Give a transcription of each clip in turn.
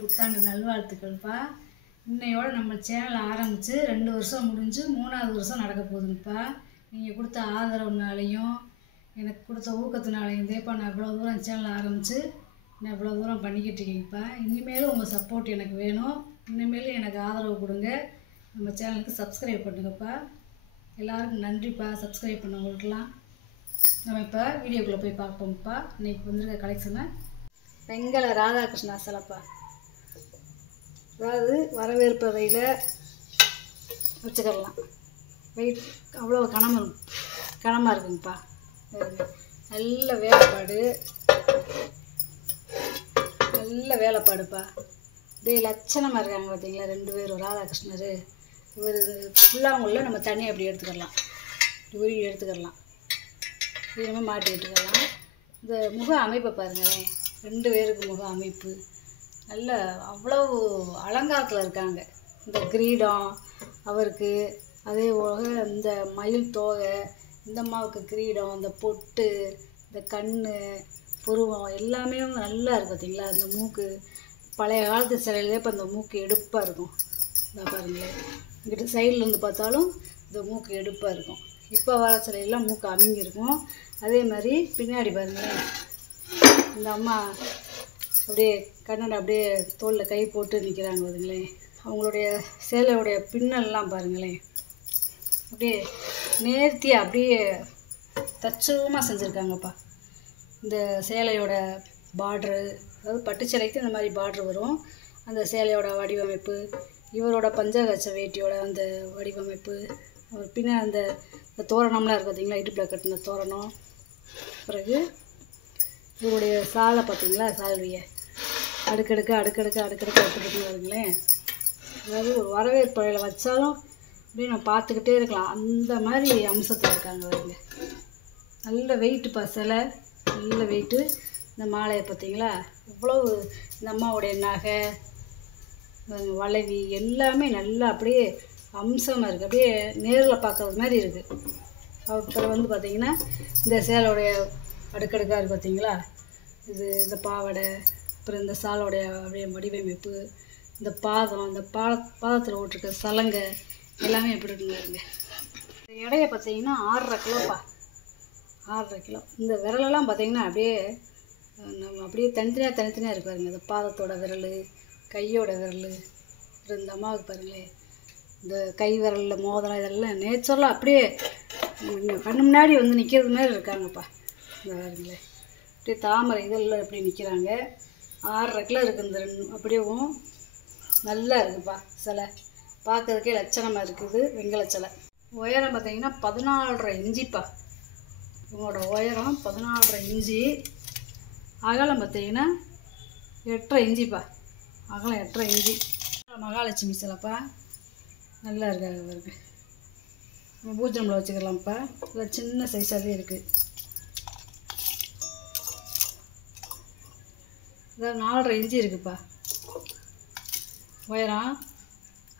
புத்தாண்டு நல்வாழ்த்துக்கள்ப்பா. இன்னையோட நம்ம சேனல் ஆரம்பித்து 2 வருஷம் முடிஞ்சு 3வது வருஷம் நடக்க போகுதுங்கப்பா. நீங்கள் கொடுத்த ஆதரவுனாலையும் எனக்கு கொடுத்த ஊக்கத்தினாலையும் தேப்பா நான் இவ்வளோ தூரம் சேனல் ஆரம்பித்து நான் இவ்வளோ தூரம் பண்ணிக்கிட்டு இருக்கீங்கப்பா. இனிமேலும் உங்கள் சப்போர்ட் எனக்கு வேணும். இனிமேலும் எனக்கு ஆதரவு கொடுங்க. நம்ம சேனலுக்கு சப்ஸ்கிரைப் பண்ணுங்கப்பா. எல்லாருக்கும் நன்றிப்பா சப்ஸ்கிரைப் பண்ணவங்களுக்கெல்லாம். நம்ம இப்போ வீடியோக்குள்ளே போய் பார்ப்போம்ப்பா. இன்றைக்கி வந்திருக்க கலெக்ஷனை வெங்கல ராதாகிருஷ்ணா சிலைப்பா. அதாவது வரவேற்பு அறையில் வச்சுக்கிடலாம். வெயிட் அவ்வளோ கனமாக இருக்குங்கப்பா. நல்ல வேலைப்பாடுப்பா. இதே லட்சணமாக இருக்காங்க பார்த்தீங்களா 2 பேரும். ராதாகிருஷ்ணர் இவர் ஃபுல்லாக நம்ம தண்ணி அப்படி எடுத்துக்கிடலாம், உருவி எடுத்துக்கிடலாம், நம்ம மாட்டி விட்டுக்கலாம். இந்த முக அமைப்பை பாருங்களேன், 2 பேருக்கு முக அமைப்பு நல்ல அவ்வளவு அலங்காரத்தில் இருக்காங்க. இந்த கிரீடம் அவருக்கு, அதே போக இந்த மயில் தோகை, இந்த அம்மாவுக்கு கிரீடம், இந்த பொட்டு, இந்த கண், புருவம் எல்லாமே நல்லா இருக்குது பார்த்தீங்களா. இந்த மூக்கு பழைய காலத்து சிலையிலே இப்போ இந்த மூக்கு எடுப்பாக இருக்கும். இந்த பாருங்களேன், இங்கிட்ட சைடில் இருந்து பார்த்தாலும் இந்த மூக்கு எடுப்பாக இருக்கும். இப்போ வர சிலையெல்லாம் மூக்கு அமைங்கிருக்கும். அதே மாதிரி பின்னாடி பாருங்களேன், இந்த அம்மா அப்படியே கண்ணனை அப்படியே தோளில் கை போட்டு நிற்கிறாங்க பாருங்களேன். அவங்களுடைய சேலையுடைய பின்னல்லாம் பாருங்களேன், அப்படியே நேர்த்தியாக அப்படியே தச்சுவமாக செஞ்சுருக்காங்கப்பா. இந்த சேலையோட பார்ட்ரு, அதாவது பட்டு சேலைக்கு இந்த மாதிரி பார்ட்ரு வரும். அந்த சேலையோட வடிவமைப்பு, இவரோட பஞ்சகச்ச வேட்டியோட அந்த வடிவமைப்பு, பின்ன அந்த தோரணம்லாம் இருக்குது பார்த்தீங்களா, இடுப்பில் கட்டின தோரணம். பிறகு இவருடைய சாலை பார்த்தீங்களா, சால்வியை அடுக்கடுக்க எடுத்துக்கிட்டு வருங்களேன். அதாவது ஒரு வரவேற்பறையில் வச்சாலும் அப்படியே நான் பார்த்துக்கிட்டே இருக்கலாம், அந்த மாதிரி அம்சத்தில் இருக்காங்க வருங்க. நல்ல வெயிட்டுப்பா சிலை, நல்ல வெயிட்டு. இந்த மாலையை பார்த்தீங்களா இவ்வளவு, இந்த அம்மாவுடைய நகை வளைவி எல்லாமே நல்லா அப்படியே அம்சமாக இருக்குது, அப்படியே நேரில் பார்க்குறது மாதிரி இருக்குது. அப்புறம் வந்து பார்த்திங்கன்னா இந்த சேலையோடைய அடுக்கடுக்காக இருக்குது பார்த்தீங்களா, இது இந்த பாவாடை, அப்புறம் இந்த சாலோடைய அப்படியே வடிவமைப்பு, இந்த பாதம், இந்த பாதத்தில் ஓட்டிருக்க சலங்கை எல்லாமே எப்படி இருக்குங்க. இந்த எடையை பார்த்தீங்கன்னா 6.5 கிலோப்பா, 6.5 கிலோ. இந்த விரலெல்லாம் பார்த்தீங்கன்னா அப்படியே நம்ம அப்படியே தனித்தனியாக இருப்பாருங்க. இந்த பாதத்தோட விரல், கையோட விரல், இந்த அம்மாவுக்கு பாருங்களேன் இந்த கை விரலில் மோதிரம், இதெல்லாம் நேச்சுரலாக அப்படியே கண்ணு முன்னாடி வந்து நிற்கிறது மாதிரி இருக்காங்கப்பா. இந்த பாருங்களேன் அப்படியே தாமரை இதெல்லாம் எப்படி நிற்கிறாங்க. 6.5 கிலோ இருக்குது இந்த 2 அப்படியேவும் நல்லா இருக்குதுப்பா. சிலை பார்க்கறதுக்கே லட்சணமாக இருக்குது. வெங்கல சிலை. உயரம் பார்த்தீங்கன்னா 14.5 இன்ச்சிப்பா. இவங்களோட உயரம் 14.5 இன்ச்சி. அகலம் பார்த்தீங்கன்னா 8.5 இன்ச்சிப்பா. அகலம் 8.5 இன்ச்சி. மகாலட்சுமி சிலைப்பா, நல்லா இருக்காங்க பாருங்க. நம்ம பூஜை ரூமில் வச்சுக்கலாம்ப்பா. இல்லை சின்ன சைஸாகவே இருக்குது. இதாவது 4.5 இன்ச்சி இருக்குதுப்பா உயரம்.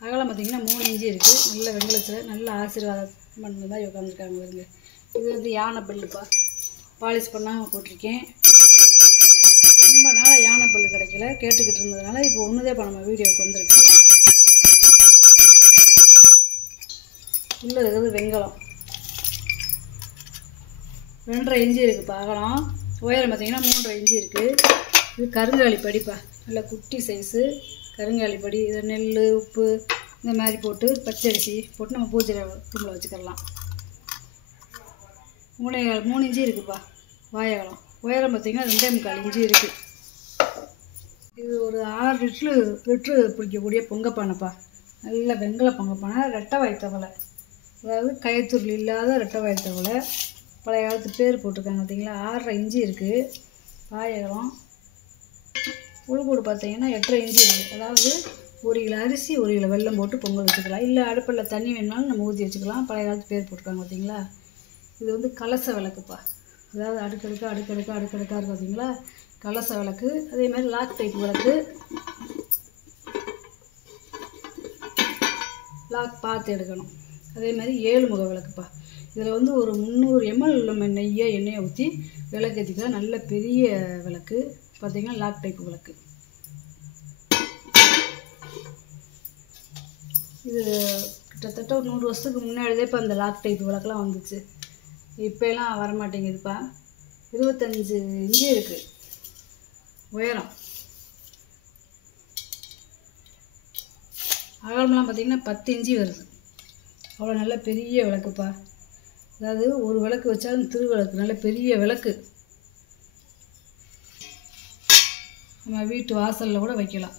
அகலம் பார்த்திங்கன்னா 3 இன்ச்சி இருக்குது. நல்ல வெங்கலத்தில் நல்ல ஆசீர்வாதம் பண்ணுற மாதிரி உட்காந்துருக்காங்க பாருங்க. இது வந்து யானை பல்லுப்பா, பாலிஷ் பண்ணாமல் போட்டிருக்கேன். ரொம்ப நாளாக யானை பல்லு கிடைக்கல, கேட்டுக்கிட்டு இருந்ததுனால இப்போ ஒன்றுதே இப்போ நம்ம வீடியோவுக்கு வந்திருக்கு. உள்ளே இருக்கிறது வெங்கலம். 2.5 இன்ச்சி இருக்குதுப்பா அகலம். உயரம் பார்த்திங்கன்னா 3.5 இன்ச்சி இருக்குது. இது கருங்காலி படிப்பா, நல்ல குட்டி சைஸு கருங்காலி படி. இதை நெல், உப்பு இந்த மாதிரி போட்டு பச்சரிசி போட்டு நம்ம பூஜை ரூமில் வச்சுக்கலாம். 3 இன்ச்சி இருக்குதுப்பா வாயகலம். உயரம் பார்த்திங்கன்னா 2.25 இன்ச்சி இருக்குது. இது ஒரு 6 லிட்ரு பிடிக்கக்கூடிய பொங்கப்பானைப்பா. நல்ல வெங்கல பொங்கப்பானை, ரெட்டை வாய்த்தவலை, அதாவது கயத்துருள் இல்லாத ரெட்டை வாய்த்தவலை. பழைய காலத்து பேர் போட்டிருக்காங்க பார்த்தீங்களா. 6.5 இன்ச்சி இருக்குது வாயகலம். உள்கூடு பார்த்தீங்கன்னா 8.5 இன்ச்சி இருக்குது. அதாவது 1 கிலோ அரிசி 1 கிலோ வெல்லம் போட்டு பொங்கல் வச்சுக்கலாம். இல்லை அடுப்பில் தண்ணி வேணுனாலும் நம்ம ஊற்றி வச்சுக்கலாம். பழைய காலத்து பேர் போட்டிருக்காங்க பார்த்தீங்களா. இது வந்து கலச விளக்குப்பா. அதாவது அடுக்கடுக்காக இருக்குது பார்த்தீங்களா, கலச விளக்கு. அதே மாதிரி லாக் டைப் விளக்கு, லாக் பார்த்து எடுக்கணும். அதே மாதிரி 7 முக விளக்குப்பா. இதில் வந்து ஒரு 300 ml நம்ம எண்ணெயை ஊற்றி விளக்கு ஏற்றிக்கலாம். நல்ல பெரிய விளக்கு பார்த்தீங்கன்னா லாக் டைப் விளக்கு. இது கிட்டத்தட்ட ஒரு 100 வருஷத்துக்கு முன்னாடியே இப்போ அந்த லாக் டைப் விளக்கெலாம் வந்துச்சு. இப்போலாம் வரமாட்டேங்குதுப்பா. 25 இன்ச்சு இருக்குது உயரம். அகலம்லாம் பார்த்திங்கன்னா 10 இன்ச்சு வருது. அவ்வளோ நல்ல பெரிய விளக்குப்பா. அதாவது ஒரு விளக்கு வச்சாலும் திருவிளக்கு, நல்ல பெரிய விளக்கு. நம்ம வீட்டு வாசலில் கூட வைக்கலாம்.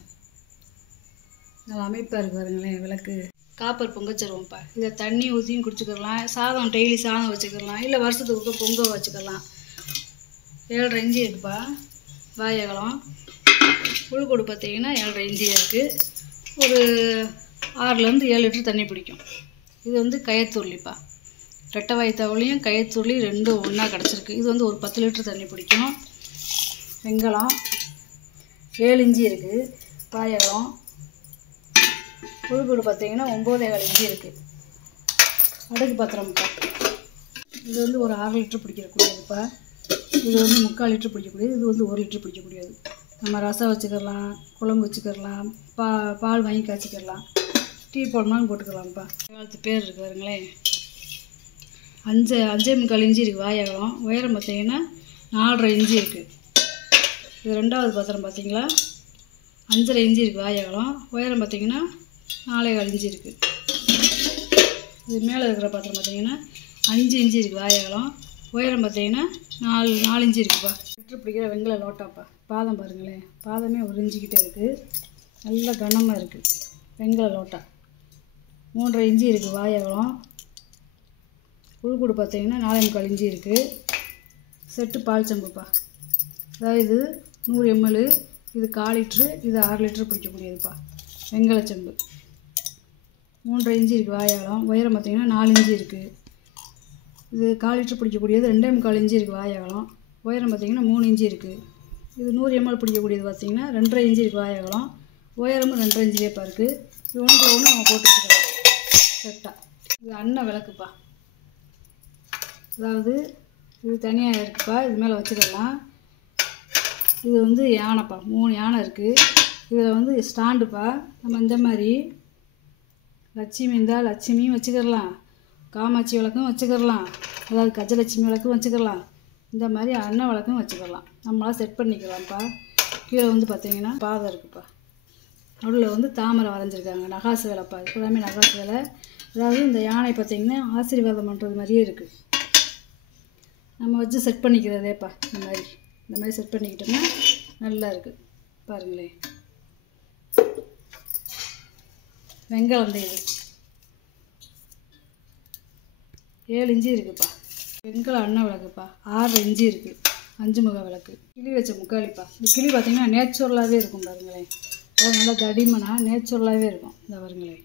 நல்லா அமைப்பாக இருக்குது பாருங்களேன் விளக்கு. காப்பர் பொங்கச்சிருவோம்ப்பா. இதை தண்ணி ஊற்றியும் குடிச்சிக்கலாம், சாதம் டெய்லி சாதம் வச்சுக்கலாம், இல்லை வருஷத்துக்கு பொங்க வச்சுக்கலாம். 7.5 இன்ச்சு இருக்குப்பா வாய் அகலம். உள்கூடு பார்த்திங்கன்னா 7.5 இன்ச்சு இருக்குது. ஒரு 6லேருந்து 7 லிட்டர் தண்ணி பிடிக்கும். இது வந்து கயத்துருளிப்பா. ரெட்டை வாய் தவளையும் கயத்துருளி ரெண்டும் ஒன்றா கிடச்சிருக்கு. இது வந்து ஒரு 10 லிட்டர் தண்ணி பிடிக்கும். வெங்கலம் 7 இன்ச்சு இருக்குது வாய் அகலம். உள்கூடு பார்த்திங்கன்னா 9.25 இன்ச்சு இருக்குது. அடுக்கு பாத்திரம்ப்பா. இது வந்து ஒரு 6 லிட்டர் பிடிக்கக்கூடியதுப்பா. இது வந்து 3/4 லிட்டர் பிடிக்கக்கூடியது. இது வந்து 1 லிட்டர் பிடிக்கக்கூடியது. நம்ம ரசம் வச்சுக்கலாம், குழம்பு வச்சுக்கலாம், பால் வாங்கி காய்ச்சிக்கலாம், டீ போடணும்னு போட்டுக்கலாம்ப்பா. காலத்து பேர் இருக்குது பாருங்களேன். 5.25 இன்ச்சு இருக்குது வாய் அகலம். உயரம் பார்த்திங்கன்னா 4.5 இன்ச்சு இருக்குது. இது 2வது பாத்திரம் பார்த்திங்களா, 5.5 இன்ச்சு இருக்குது வாய் அகலம். உயரம் பார்த்திங்கன்னா 4.25 இன்ச்சு இருக்குது. இது மேலே இருக்கிற பாத்திரம் பார்த்திங்கன்னா 5 இன்ச்சு இருக்குது வாய் அகலம். உயரம் பார்த்திங்கன்னா 4 இன்ச்சு இருக்குப்பா. லிட்டர் பிடிக்கிற வெங்கல லோட்டாப்பா. பாதம் பாருங்களேன், பாதமே உறிஞ்சிக்கிட்டே இருக்குது, நல்ல கனமாக இருக்குது. வெங்கல லோட்டா 3.5 இன்ச்சு இருக்குது வாய் அகலம். உள்கூடு பார்த்திங்கன்னா 4.25 இன்ச்சு இருக்குது. செட்டு பால் சம்புப்பா. அதாவது இது 100 ml, இது 1/4 லிட்ரு, இது 6 லிட்டரு பிடிக்கக்கூடியதுப்பா. வெங்கல செம்பு 3.5 இன்ச்சு இருக்குது வாய் அகலம். உயரம் பார்த்திங்கன்னா 4 இன்ச்சு இருக்குது. இது 1/4 லிட்டர் பிடிக்கக்கூடியது 2.25 இன்ச்சு இருக்குது வாய் அகலம். உயரம் பார்த்திங்கன்னா 3 இன்ச்சு இருக்குது. இது 100 ml பிடிக்கக்கூடியது பார்த்திங்கன்னா 2.5 இன்ச்சு இருக்குது வாய் அகலம். உயரமும் 2.5 இன்ச்சுலேப்பா இருக்குது. இது ஒன்றுக்குள்ள ஒன்று நம்ம போட்டு வச்சுக்கலாம் செட்டாக. இது அன்ன விளக்குப்பா. அதாவது இது தனியாக இருக்குப்பா, இது மேலே வச்சுக்கலாம். இது வந்து யானைப்பா, 3 யானை இருக்குது. இதில் வந்து ஸ்டாண்டுப்பா. நம்ம இந்த மாதிரி லட்சுமி இருந்தால் லட்சுமியும் வச்சுக்கிடலாம், காமாட்சி விளக்கும் வச்சுக்கிடலாம், அதாவது கஜலட்சுமி விளக்கும் வச்சுக்கிடலாம், இந்த மாதிரி அன்ன விளக்கும் வச்சுக்கிடலாம். நம்மளாம் செட் பண்ணிக்கலாம்ப்பா. கீழே வந்து பார்த்திங்கன்னா பாதம் இருக்குப்பா. நடுவில் வந்து தாமரை வரைஞ்சிருக்காங்க. நகாசு வேலைப்பா. இது எல்லாமே நகாசு வேலை. அதாவது இந்த யானை பார்த்திங்கன்னா ஆசீர்வாதம் பண்ணுறது மாதிரியே இருக்குது. நம்ம வச்சு செட் பண்ணிக்கிறதேப்பா. இந்த மாதிரி செட் பண்ணிக்கிட்டோம்னா நல்லா இருக்குது பாருங்களேன். வெங்கலம் இது 7 இன்ச்சு இருக்குப்பா. வெங்கல அன்ன விளக்குப்பா. 6 இன்ச்சு இருக்குது. 5 முக விளக்கு. கிளி வச்ச முக்காலிப்பா. இந்த கிளி பார்த்திங்கன்னா நேச்சுரலாகவே இருக்கும் பாருங்களேன். அதாவது நல்லா தடிமனா நேச்சுரலாகவே இருக்கும். இந்த பாருங்களேன்,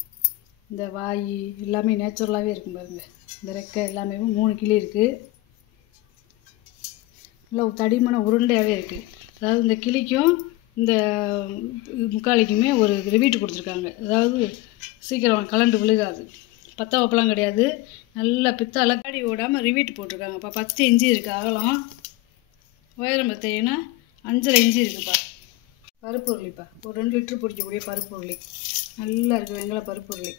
இந்த வாய் எல்லாமே நேச்சுரலாகவே இருக்கும் பாருங்கள். இந்த ரெக்கை எல்லாமே 3 கிளி இருக்குது. நல்லா தடிமன உருண்டையாகவே இருக்குது. அதாவது இந்த கிளிக்கும் இந்த முக்காலிக்குமே ஒரு ரிவீட்டு கொடுத்துருக்காங்க. அதாவது சீக்கிரம் கலண்டு விழுகாது. பத்த வப்பெல்லாம் கிடையாது. நல்லா பித்தால காடி ஓடாமல் ரிவீட்டு போட்டிருக்காங்கப்பா. 10 இன்ச்சு இருக்குது அகலம். உயரம் பார்த்தீங்கன்னா 5.5 இன்ச்சு இருக்குதுப்பா. பருப்பு உருளிப்பா. ஒரு 2 லிட்டரு பிடிக்கக்கூடிய பருப்பு உருளி நல்லா இருக்குது. வெங்கல பருப்பு உருளி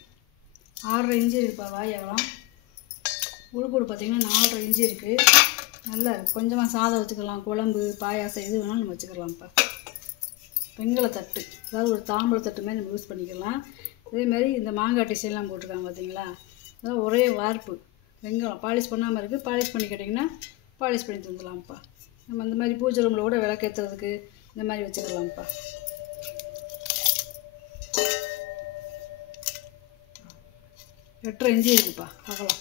6.5 இன்ச்சு இருக்குதுப்பா வாய் அகலம். உள்கூடு பார்த்திங்கன்னா 4.5 இன்ச்சு இருக்குது. நல்லா இருக்குது. கொஞ்சமாக சாதம் வச்சுக்கலாம், குழம்பு பாயாசம் எது வேணாலும் நம்ம வச்சுக்கலாம்ப்பா. வெங்கல தட்டு, அதாவது ஒரு தாம்பூல தட்டு மாதிரி நம்ம யூஸ் பண்ணிக்கலாம். அதேமாதிரி இந்த மாங்காய் டிசைன்லாம் போட்டிருக்காங்க பார்த்தீங்களா, அதாவது ஒரே வார்ப்பு வெங்கலம். பாலிஷ் பண்ணாமல் இருக்குது. பாலிஷ் பண்ணி கேட்டிங்கன்னா பாலிஷ் பண்ணி தந்துடலாம்ப்பா. நம்ம இந்த மாதிரி பூஜை ரூமில் கூட விளக்கேற்றுறதுக்கு இந்த மாதிரி வச்சுக்கலாம்ப்பா. எட்டரை இன்ச்சு இருக்குப்பா அகலம்.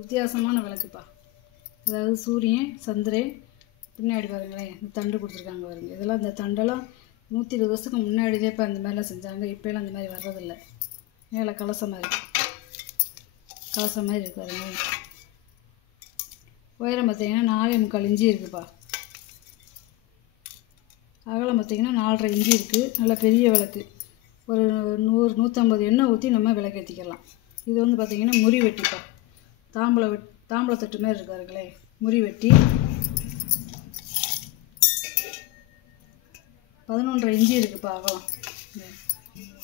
வித்தியாசமான விளக்குப்பா. அதாவது சூரியன் சந்திரன் பின்னாடி பாருங்களேன், இந்த தண்டு கொடுத்துருக்காங்க பாருங்க. இதெல்லாம் இந்த தண்டெல்லாம் 120 வருஷத்துக்கு முன்னாடியே இப்போ இந்த மாதிரிலாம் செஞ்சாங்க. இப்போலாம் அந்த மாதிரி வர்றதில்லை. மேலே கலசம் மாதிரி இருக்கு பாருங்க. உயரம் பார்த்திங்கன்னா 4.25 இன்ச்சு இருக்குப்பா. அகலம் பார்த்திங்கன்னா 4.5 இன்ச்சு இருக்குது. நல்ல பெரிய விளக்கு. ஒரு 100-150 எண்ணெய் ஊற்றி நம்ம விளக்கேற்றிக்கலாம். இது வந்து பார்த்திங்கன்னா முறி வெட்டிப்பா. தாம்பூல தட்டு மாதிரி இருக்காருங்களே, முறி வெட்டி 11.5 இன்ச்சு இருக்குப்பா அகலம்.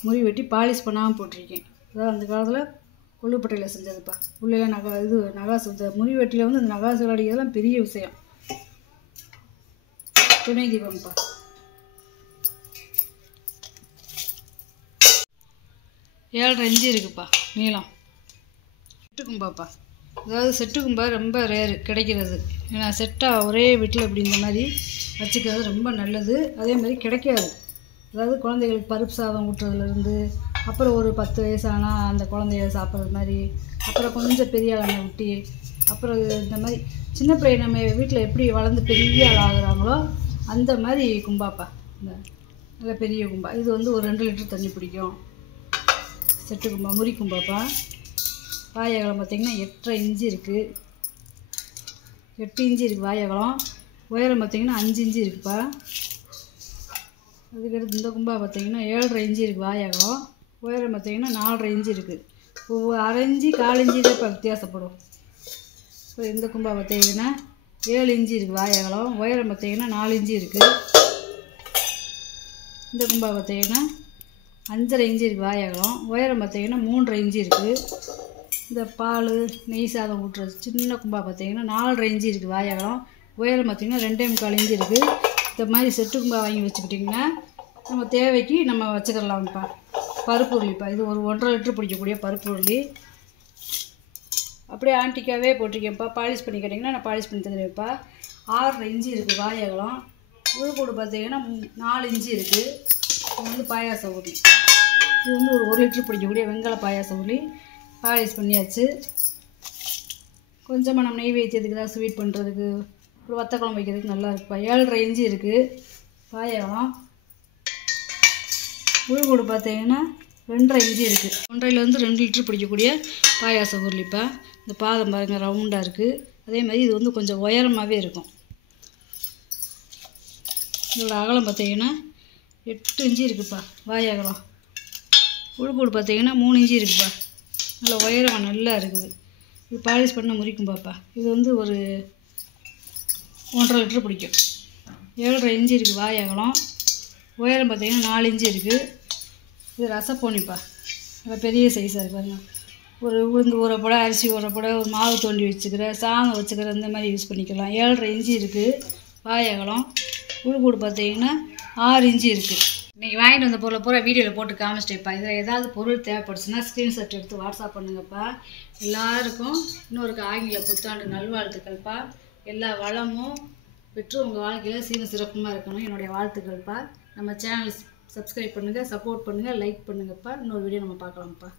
முறி வெட்டி பாலிஷ் பண்ணாமல் போட்டிருக்கேன். அதான் அந்த காலத்தில் கொள்ளுப்பட்டையில் செஞ்சதுப்பா. உள்ளே நகாசு இந்த முனிவெட்டியில் வந்து இந்த நகாசு அடிக்கிறதுலாம் பெரிய விஷயம். துணை தீபம்ப்பா. ஏழரை இன்ச்சு இருக்குப்பா நீளம். செட்டு கும்பாப்பா. அதாவது செட்டு கும்பா ரொம்ப ரேரு கிடைக்கிறது. ஏன்னா செட்டாக ஒரே வீட்டில் இப்படி இந்த மாதிரி வச்சுக்கிறது ரொம்ப நல்லது. அதே மாதிரி கிடைக்காது. அதாவது குழந்தைகளுக்கு பருப்பு சாதம் ஊட்டுறதுலேருந்து, அப்புறம் ஒரு 10 வயசானால் அந்த குழந்தைய சாப்பிட்றது மாதிரி, அப்புறம் கொஞ்சம் பெரிய ஆளான ஊட்டி, அப்புறம் இந்த மாதிரி சின்ன பையன் நம்ம வீட்டில் எப்படி வளர்ந்து பெரிய ஆள் ஆகுறாங்களோ அந்த மாதிரி கும்பாப்பா. இந்த நல்ல பெரிய கும்பா. இது வந்து ஒரு 2 லிட்டர் தண்ணி பிடிக்கும். செட்டு கும்பா முறி கும்பாப்பா. வாயகலம் பார்த்திங்கன்னா 8.5 இன்ச்சு இருக்குது. 8 இன்ச்சு இருக்குது வாயகலம். உயரம் பார்த்திங்கன்னா 5 இன்ச்சு இருக்குப்பா. அதுக்கடுத்து இந்த கும்பா பார்த்திங்கன்னா 7.5 இன்ச்சு இருக்குது வாயகலம். உயரம் பார்த்திங்கன்னா 4.5 இன்ச்சு இருக்குது. ஒவ்வொரு 1/2 இன்ச்சு 1/4 இன்ச்சு தான் இப்போ வித்தியாசப்படும். இப்போ இந்த கும்பா பார்த்திங்கன்னா 7 இன்ச்சு இருக்குது வாயகலம். உயரம் பார்த்திங்கன்னா 4 இன்ச்சு இருக்குது. இந்த கும்பா பார்த்திங்கன்னா 5.5 இன்ச்சு இருக்குது வாயகலம். உயரம் பார்த்திங்கன்னா 3.5 இன்ச்சு இருக்குது. இந்த பால் நெய் சாதம் ஊட்டுறது சின்ன கும்பா பார்த்திங்கன்னா 4.5 இன்ச்சு இருக்குது வாயகலம். உயரம் பார்த்திங்கன்னா 2.25 இன்ச்சு இருக்குது. இந்த மாதிரி செட்டு கும்பா வாங்கி வச்சுக்கிட்டிங்கன்னா நம்ம தேவைக்கு நம்ம வச்சுக்கலாம்ப்பா. பருப்பு உருளிப்பா. இது ஒரு 1.5 லிட்டர் பிடிக்கக்கூடிய பருப்பு உருளி. அப்படியே ஆன்டிக்காவே போட்டிருக்கேன்ப்பா. பாலிஷ் பண்ணி கேட்டிங்கன்னா நான் பாலிஷ் பண்ணி தந்துடுவேன்ப்பா. 6.5 இன்ச்சு இருக்குது வாயகலம். உருக்கூடு பார்த்திங்கன்னா 4 இன்ச்சு இருக்குது. இது வந்து பாயாச உருளி. இது வந்து ஒரு 1 லிட்டர் பிடிக்கக்கூடிய வெங்கல பாயாச உருளி. பாலிஷ் பண்ணியாச்சு. கொஞ்சமாக நம்ம நெய் வைக்கிறதுக்கு தான் ஸ்வீட் பண்ணுறதுக்கு, ஒரு வத்த குழம்பு வைக்கிறதுக்கு நல்லா இருக்குப்பா. 7.5 இன்ச்சு இருக்குது பாயகம். உருக்கூடு பார்த்தீங்கன்னா 2.5 இன்ச்சு இருக்குது. 1.5லேருந்து 2 லிட்டர் பிடிக்கக்கூடிய பாயாச உருளிப்பா. இந்த பாதம் பாருங்கள் ரவுண்டாக இருக்குது. அதே மாதிரி இது வந்து கொஞ்சம் உயரமாகவே இருக்கும். இதோட அகலம் பார்த்தீங்கன்னா 8 இன்ச்சு இருக்குப்பா வாயகலம். உருக்கூடு பார்த்தீங்கன்னா 3 இன்ச்சு இருக்குப்பா. நல்ல உயரம் நல்லா இருக்குது. இது பாலிஷ் பண்ண முறிக்கும்பாப்பா. இது வந்து ஒரு 1.5 லிட்டர் பிடிக்கும். 7.5 இன்ச்சு இருக்குது வாயகலம். உயரம் பார்த்திங்கன்னா 4 இன்ச்சு இருக்குது. இது ரசப்போனிப்பா. நல்லா பெரிய சைஸாக இருக்குது பாருங்க. ஒரு உளுந்து ஊறப்பட, அரிசி ஊறப்பட, ஒரு மாவு தோண்டி வச்சுக்கிற, சாதம் வச்சுக்கிற இந்த மாதிரி யூஸ் பண்ணிக்கலாம். 7.5 இன்ச்சு இருக்குது வாயகலம். உருக்கூடு பார்த்திங்கன்னா 6 இன்ச்சு இருக்குது. இன்றைக்கி வாங்கிட்டு வந்த பொருளை பூரா வீடியோவில் போட்டு காமிச்சிட்டேப்பா. இதில் ஏதாவது பொருள் தேவைப்படுச்சுன்னா ஸ்க்ரீன்ஷாட் எடுத்து வாட்ஸ்அப் பண்ணுங்கப்பா. எல்லாருக்கும் இன்னொருக்கு ஆங்கில புத்தாண்டு நல்வாழ்த்துக்கள்ப்பா. எல்லா வளமும் பெற்று உங்கள் வாழ்க்கையில் சீரும் சிறப்புமாக இருக்கணும் என்னுடைய வாழ்த்துக்கள்ப்பா. நம்ம சேனல் சப்ஸ்கிரைப் பண்ணுங்கள், சப்போர்ட் பண்ணுங்கள், லைக் பண்ணுங்கப்பா. இன்னொரு வீடியோ நம்ம பார்க்கலாம்ப்பா.